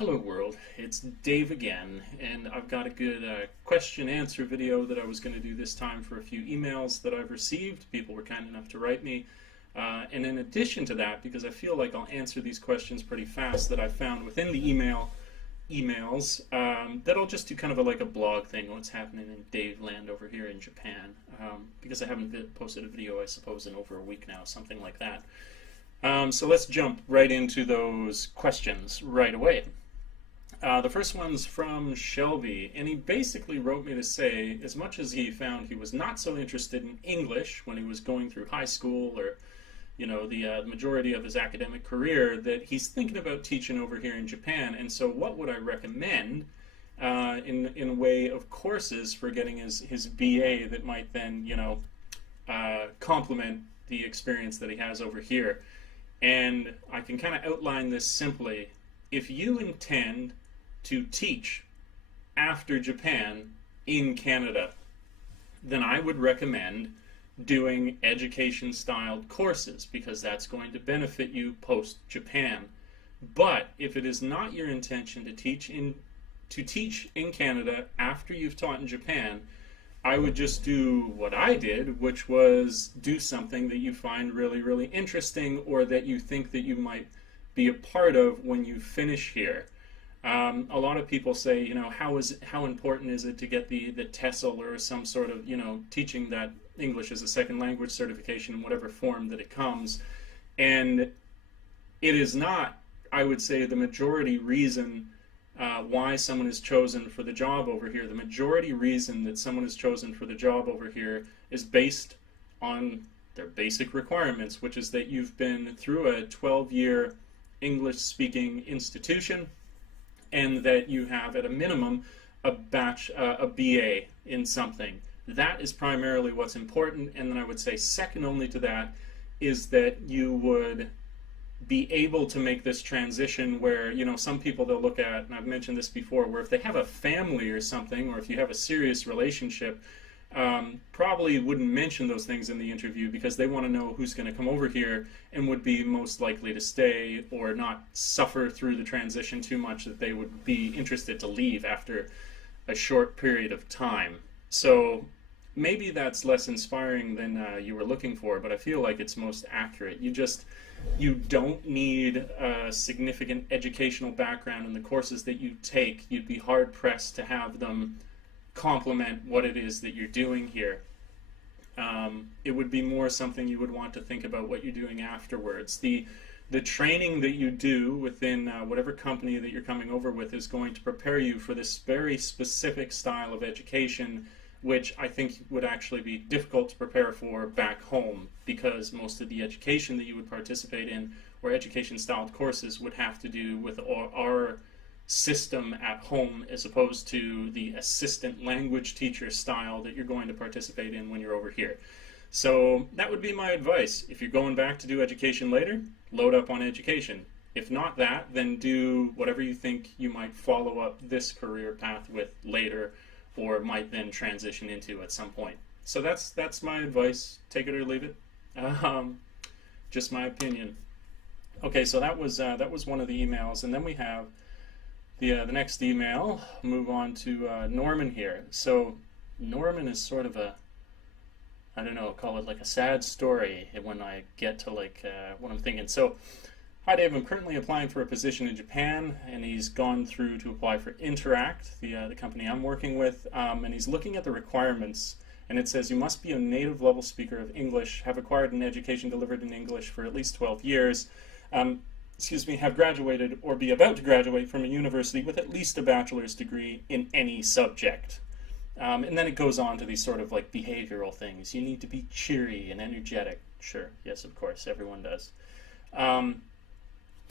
Hello world, it's Dave again, and I've got a good question answer video that I was going to do this time for a few emails that I've received. People were kind enough to write me. And in addition to that, because I feel like I'll answer these questions pretty fast, that I found within the emails, that I'll just do kind of like a blog thing, what's happening in Dave land over here in Japan, because I haven't posted a video, I suppose, in over a week now, something like that. So let's jump right into those questions right away. The first one's from Shelby, and he basically wrote me to say, as much as he found he was not so interested in English when he was going through high school or, you know, the majority of his academic career, that he's thinking about teaching over here in Japan. And so what would I recommend in a way of courses for getting his BA that might then, you know, complement the experience that he has over here? And I can kind of outline this simply. If you intend to teach after Japan in Canada, then I would recommend doing education-styled courses, because that's going to benefit you post-Japan. But if it is not your intention to teach in Canada after you've taught in Japan, I would just do what I did, which was do something that you find really, really interesting, or that you think that you might be a part of when you finish here. A lot of people say, you know, how important is it to get the TESOL or some sort of, you know, teaching that English as a second language certification in whatever form that it comes. And it is not, I would say, the majority reason why someone is chosen for the job over here. The majority reason that someone is chosen for the job over here is based on their basic requirements, which is that you've been through a 12-year English-speaking institution, and that you have at a minimum a BA in something. That is primarily what's important. And then I would say second only to that is that you would be able to make this transition where, you know, some people they'll look at, and I've mentioned this before, where if they have a family or something, or if you have a serious relationship, probably wouldn't mention those things in the interview, because they want to know who's going to come over here and would be most likely to stay or not suffer through the transition too much, that they would be interested to leave after a short period of time. So maybe that's less inspiring than you were looking for, but I feel like it's most accurate. You don't need a significant educational background in the courses that you take. You'd be hard pressed to have them complement what it is that you're doing here. It would be more something you would want to think about what you're doing afterwards. The training that you do within whatever company that you're coming over with is going to prepare you for this very specific style of education, which I think would actually be difficult to prepare for back home, because most of the education that you would participate in, or education-styled courses, would have to do with our system at home, as opposed to the assistant language teacher style that you're going to participate in when you're over here. So that would be my advice. If you're going back to do education later, load up on education. If not that, then do whatever you think you might follow up this career path with later, or might then transition into at some point. So that's my advice. Take it or leave it. Just my opinion. Okay, so that was one of the emails, and then we have the next email. Move on to Norman here. So Norman is sort of a, I don't know, call it like a sad story when I get to like what I'm thinking. So, hi Dave, I'm currently applying for a position in Japan, and he's gone through to apply for Interact, the company I'm working with, and he's looking at the requirements, and it says you must be a native level speaker of English, have acquired an education delivered in English for at least 12 years, have graduated or be about to graduate from a university with at least a bachelor's degree in any subject. And then it goes on to these sort of like behavioral things. You need to be cheery and energetic. Sure, yes, of course, everyone does. And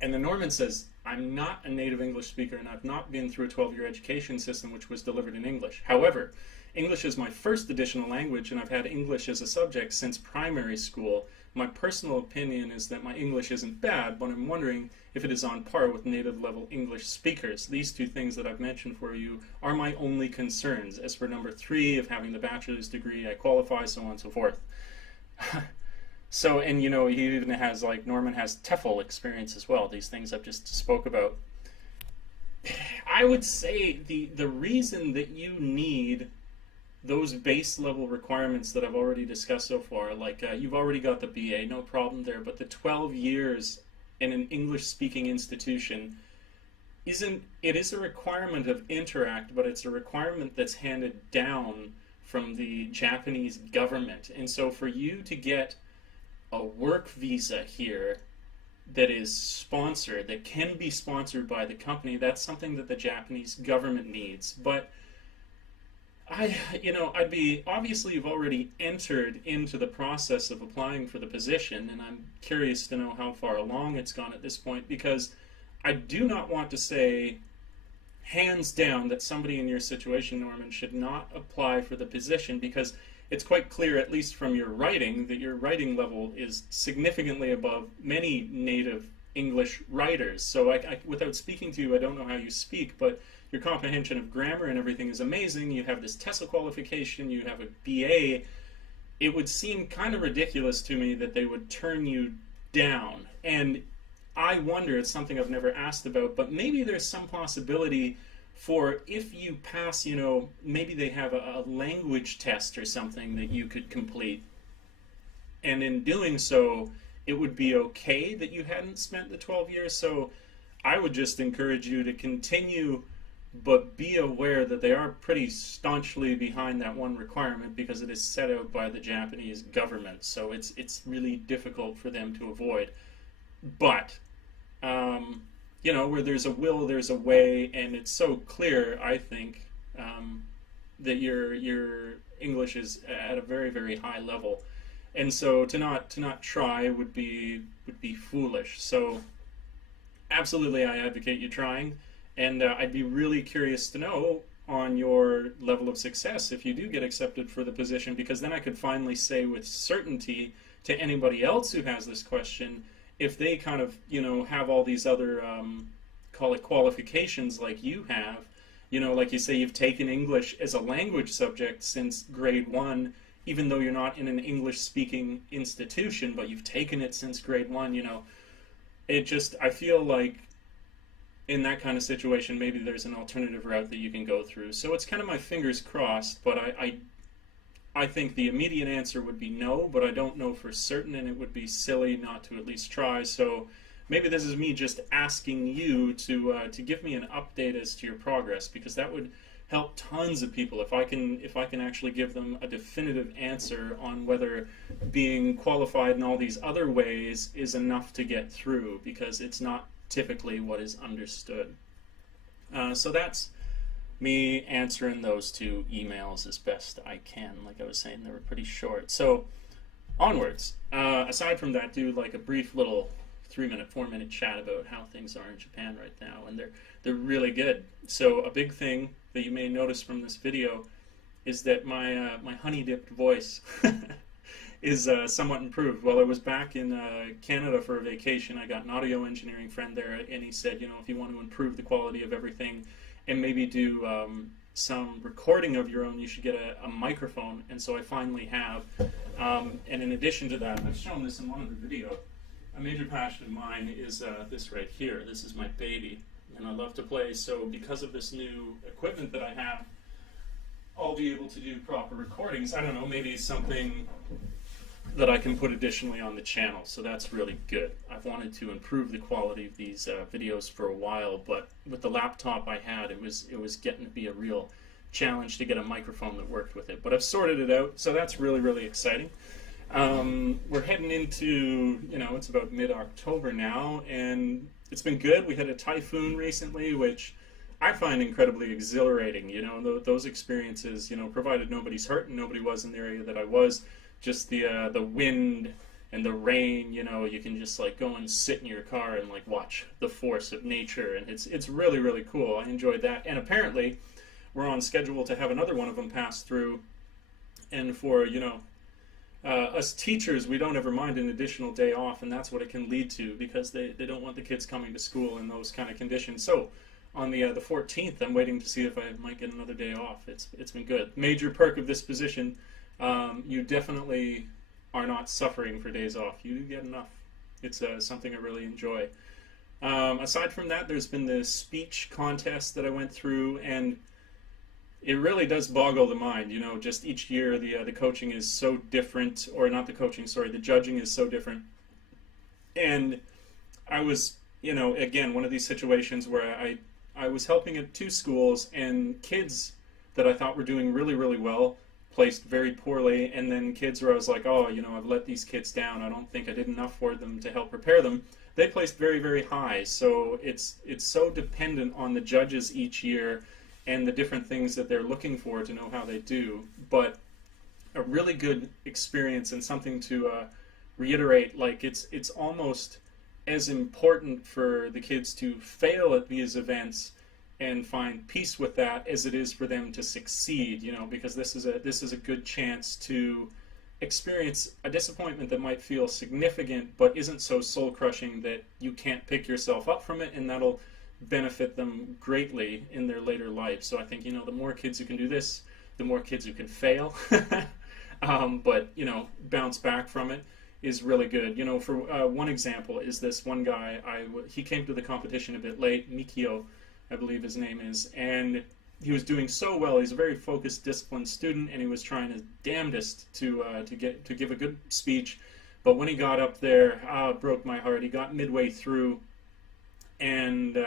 then Norman says, I'm not a native English speaker, and I've not been through a 12-year education system which was delivered in English. However, English is my first additional language, and I've had English as a subject since primary school. My personal opinion is that my English isn't bad, but I'm wondering if it is on par with native level English speakers. These two things that I've mentioned for you are my only concerns. As for number 3 of having the bachelor's degree, I qualify, so on and so forth. So, and you know, he even has, like, Norman has TEFL experience as well, these things I've just spoke about. I would say the reason that you need those base level requirements that I've already discussed so far, like you've already got the BA, no problem there, but the 12 years in an English speaking institution is a requirement of Interact, but it's a requirement that's handed down from the Japanese government. And so for you to get a work visa here that is sponsored, that can be sponsored by the company, that's something that the Japanese government needs. But I'd be, obviously you've already entered into the process of applying for the position, and I'm curious to know how far along it's gone at this point, because I do not want to say hands down that somebody in your situation, Norman, should not apply for the position, because it's quite clear, at least from your writing, that your writing level is significantly above many native English writers. So without speaking to you, I don't know how you speak, but your comprehension of grammar and everything is amazing. You have this TESOL qualification, you have a BA. It would seem kind of ridiculous to me that they would turn you down. And I wonder, it's something I've never asked about, but maybe there's some possibility for, if you pass, maybe they have a language test or something that you could complete. And in doing so, it would be okay that you hadn't spent the 12 years. So I would just encourage you to continue, but be aware that they are pretty staunchly behind that one requirement, because it is set out by the Japanese government. So it's really difficult for them to avoid. But where there's a will, there's a way, and it's so clear, I think, that your English is at a very, very high level, and so to not try would be foolish. So absolutely, I advocate you trying, and I'd be really curious to know on your level of success if you do get accepted for the position, because then I could finally say with certainty to anybody else who has this question, if they kind of, have all these other, call it qualifications like you have, like you say, you've taken English as a language subject since grade 1, even though you're not in an English-speaking institution, but you've taken it since grade 1, I feel like in that kind of situation, maybe there's an alternative route that you can go through. So it's kind of my fingers crossed, but I think the immediate answer would be no, but I don't know for certain, and it would be silly not to at least try. So maybe this is me just asking you to give me an update as to your progress, because that would help tons of people if I can actually give them a definitive answer on whether being qualified in all these other ways is enough to get through, because it's not typically what is understood. So that's me answering those two emails as best I can. Like I was saying, they were pretty short. So onwards. Aside from that, do like a brief little 3-minute, 4-minute chat about how things are in Japan right now, and they're really good. So a big thing that you may notice from this video is that my honey dipped voice is somewhat improved. While I was back in Canada for a vacation, I got an audio engineering friend there, and he said, if you want to improve the quality of everything and maybe do some recording of your own, you should get a microphone. And so I finally have. And in addition to that, I've shown this in one of the videos, a major passion of mine is this right here. This is my baby, and I love to play. So because of this new equipment that I have, I'll be able to do proper recordings. I don't know, maybe something that I can put additionally on the channel, so that's really good. I've wanted to improve the quality of these videos for a while, but with the laptop I had, it was getting to be a real challenge to get a microphone that worked with it. But I've sorted it out, so that's really, really exciting. We're heading into, it's about mid-October now, and it's been good. We had a typhoon recently, which I find incredibly exhilarating. Those experiences, provided nobody's hurt and nobody was in the area that I was, just the wind and the rain, you can just like go and sit in your car and like watch the force of nature, and it's really, really cool. I enjoyed that, and apparently we're on schedule to have another one of them pass through, and for us teachers, we don't ever mind an additional day off, and that's what it can lead to, because they don't want the kids coming to school in those kind of conditions. So on the 14th, I'm waiting to see if I might get another day off. It's been good. Major perk of this position. You definitely are not suffering for days off. You do get enough. It's something I really enjoy. Aside from that, there's been the speech contest that I went through, and it really does boggle the mind. You know, just each year the coaching is so different, or not the coaching, sorry, the judging is so different. And I was, you know, again, one of these situations where I was helping at two schools, and kids that I thought were doing really, really well placed very poorly, and then kids where I was like, oh, you know, I've let these kids down. I don't think I did enough for them to help prepare them. They placed very, very high. So it's so dependent on the judges each year and the different things that they're looking for to know how they do. But a really good experience, and something to reiterate, like it's almost as important for the kids to fail at these events and find peace with that as it is for them to succeed, you know, because this is a good chance to experience a disappointment that might feel significant but isn't so soul-crushing that you can't pick yourself up from it, and that'll benefit them greatly in their later life. So I think, you know, the more kids who can do this, the more kids who can fail, but, you know, bounce back from it is really good. You know, for one example is this one guy, he came to the competition a bit late, Mikio, I believe his name is, and he was doing so well. He's a very focused, disciplined student, and he was trying his damnedest to give a good speech. But when he got up there, it broke my heart. He got midway through, and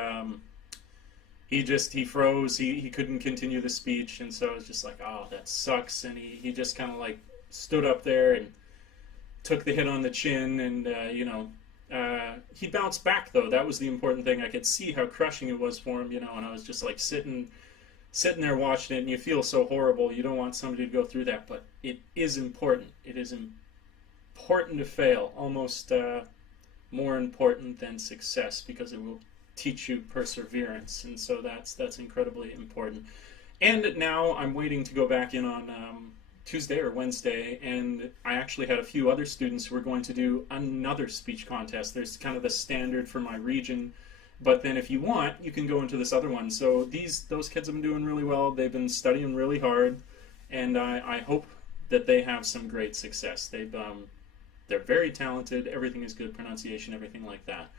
he froze. He couldn't continue the speech, and so I was just like, oh, that sucks. And he just kind of like stood up there and took the hit on the chin, and you know. He bounced back, though. That was the important thing. I could see how crushing it was for him, you know, and I was just like sitting there watching it, and you feel so horrible. You don't want somebody to go through that, but it is important. It is important to fail, almost more important than success, because it will teach you perseverance, and so that's incredibly important. And now I'm waiting to go back in on Tuesday or Wednesday, and I actually had a few other students who were going to do another speech contest. There's kind of the standard for my region, but then if you want, you can go into this other one. So those kids have been doing really well. They've been studying really hard, and I hope that they have some great success. They're very talented. Everything is good, pronunciation, everything like that.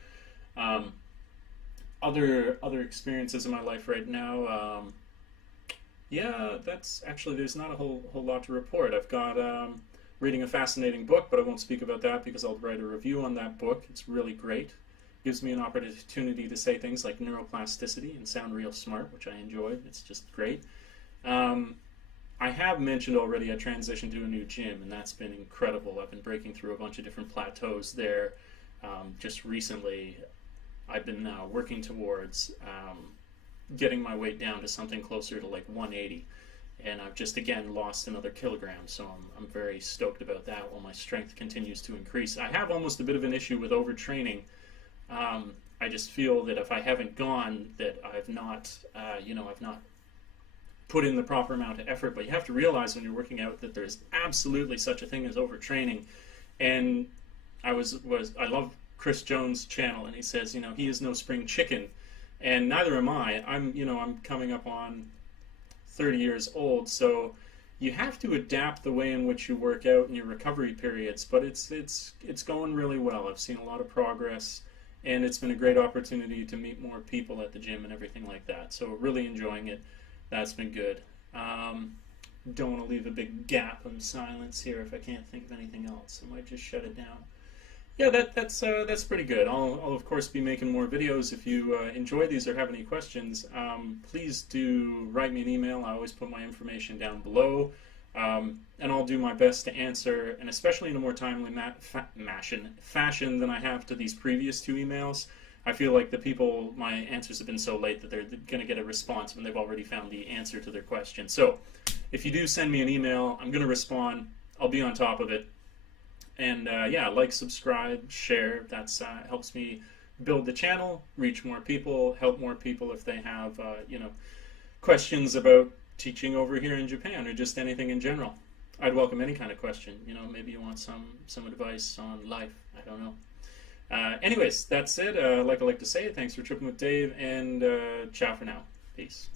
Other experiences in my life right now. Yeah, that's actually, there's not a whole lot to report. I've got reading a fascinating book, but I won't speak about that because I'll write a review on that book. It's really great. Gives me an opportunity to say things like neuroplasticity and sound real smart, which I enjoyed. It's just great. I have mentioned already I transitioned to a new gym, and that's been incredible. I've been breaking through a bunch of different plateaus there. Just recently, I've been working towards getting my weight down to something closer to like 180, and I've just again lost another kilogram, so I'm very stoked about that while my strength continues to increase. I have almost a bit of an issue with overtraining. I just feel that if I haven't gone, that I've not I've not put in the proper amount of effort. But you have to realize when you're working out that there's absolutely such a thing as overtraining. And I love Chris Jones' channel, and he says, you know, he is no spring chicken. And neither am I. I'm coming up on 30 years old, so you have to adapt the way in which you work out in your recovery periods. But it's going really well. I've seen a lot of progress, and it's been a great opportunity to meet more people at the gym and everything like that. So really enjoying it. That's been good. Don't want to leave a big gap of silence here if I can't think of anything else. I might just shut it down. Yeah, that's pretty good. I'll of course be making more videos. If you enjoy these or have any questions, please do write me an email. I always put my information down below, and I'll do my best to answer, and especially in a more timely fashion than I have to these previous two emails. I feel like my answers have been so late that they're going to get a response when they've already found the answer to their question. So if you do send me an email, I'm going to respond. I'll be on top of it. And yeah, like, subscribe, share. That's helps me build the channel, reach more people, help more people if they have questions about teaching over here in Japan or just anything in general. I'd welcome any kind of question. Maybe you want some advice on life. I don't know. Anyways, that's it. Like I like to say, thanks for tripping with Dave, and ciao for now. Peace.